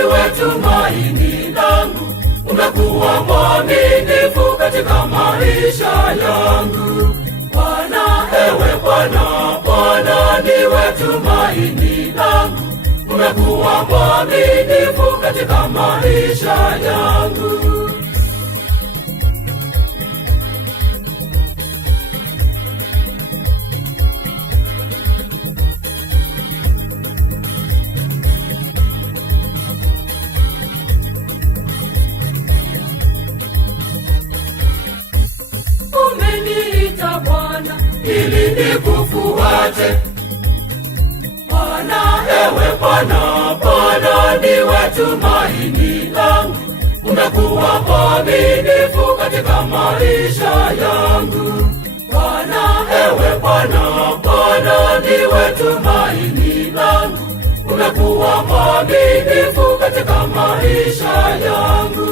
ndiwe tumaini langu, umekuwa mwaminifu katika maisha yangu. Bwana, ewe Bwana, Bwana ndiwe tumaini langu, umekuwa mwaminifu katika maisha yangu. Umeniita Bwana ili nikufuate. Bwana, ewe Bwana, Bwana ndiwe tumaini langu, umekuwa mwaminifu katika maisha yangu. Bwana, ewe Bwana, Bwana ndiwe tumaini langu, umekuwa mwaminifu katika maisha yangu.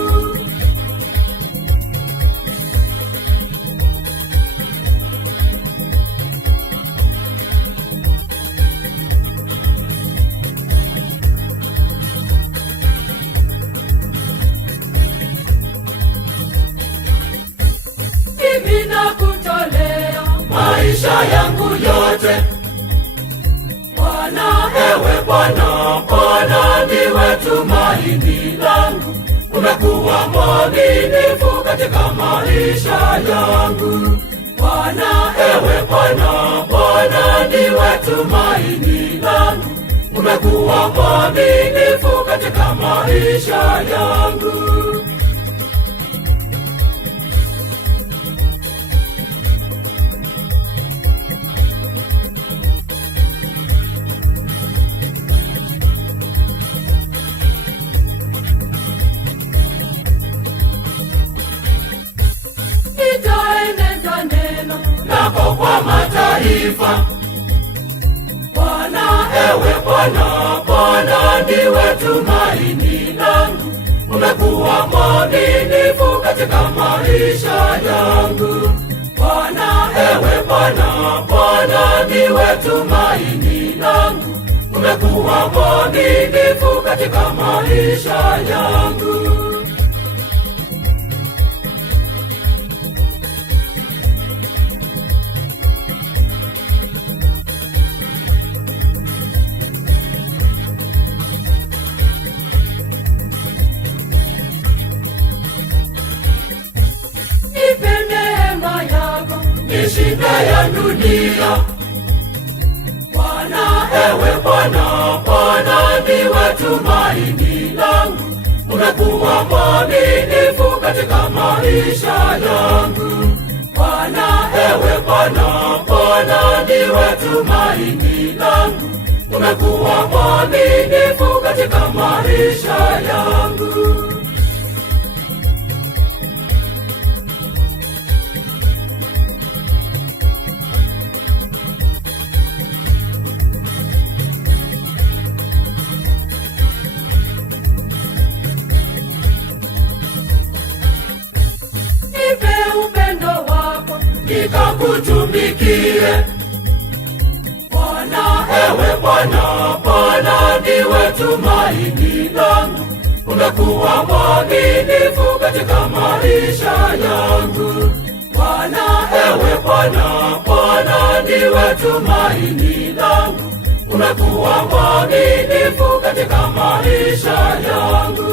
Mimi nakutolea maisha yangu yote. Bwana, ewe Bwana, Bwana ndiwe tumaini langu, umekuwa mwaminifu katika maisha yangu. Bwana, ewe Bwana, Bwana ndiwe tumaini langu, umekuwa mwaminifu katika maisha yangu. Nitaeneza neno lako kwa mataifa. Bwana, ewe Bwana, Bwana ndiwe tumaini langu, umekuwa mwaminifu katika maisha yangu. Bwana, ewe Bwana, Bwana ndiwe tumaini langu, umekuwa mwaminifu katika maisha yangu. Nipe neema yako nishinde ya dunia. Bwana, ewe Bwana, Bwana ndiwe tumaini langu, umekuwa mwaminifu katika maisha yangu. Bwana, ewe Bwana, Bwana ndiwe tumaini langu, umekuwa mwaminifu katika maisha yangu. Nipe upendo wako nikakutumikie. Bwana, ewe Bwana, Bwana ndiwe tumaini langu, umekuwa mwaminifu katika maisha yangu. Bwana, ewe Bwana, Bwana ndiwe tumaini langu, umekuwa mwaminifu katika maisha yangu.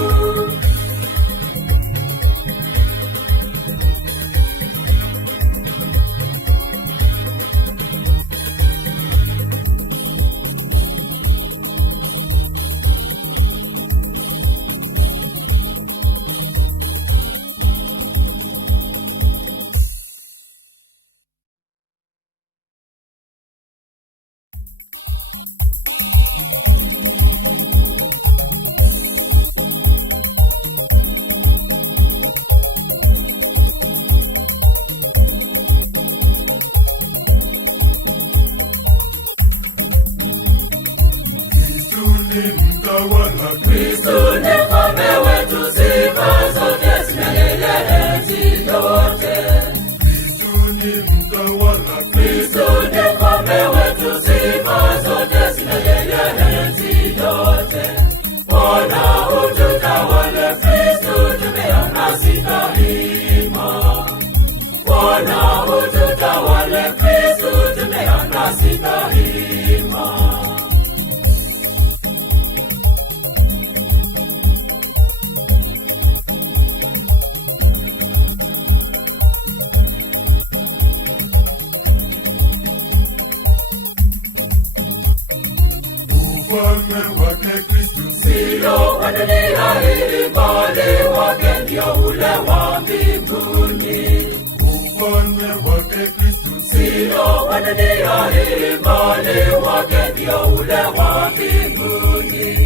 ututawale Kristu, tembea nasi daima. Bwana ututawale Kristu, tembea nasi daima. Ufalme wake Kristu sio wa dunia hii, bali wake ndio ule wa mbinguni. Ufalme wake Kristu sio wa dunia hii, bali wake ndio ule wa mbinguni.